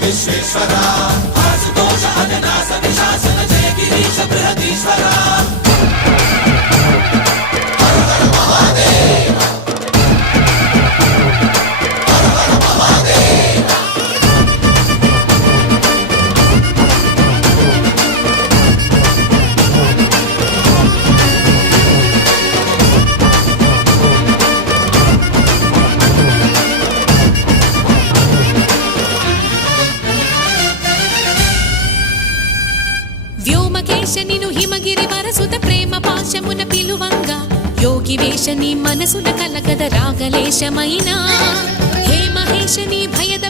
విశ్వేశ్వరా ఆశుతోష అజనాస విశాసన జయ గిరీశ బృహదీశ్వరా హర హర మహాదేవ హర హర మహాదేవ వ్యోమకేశనిను హిమగిరి వరసుత ప్రేమ పాశమున పిలువంగా యోగి వేషని మనసున కలకద రాగలేశమైనా హే మహేశని భయద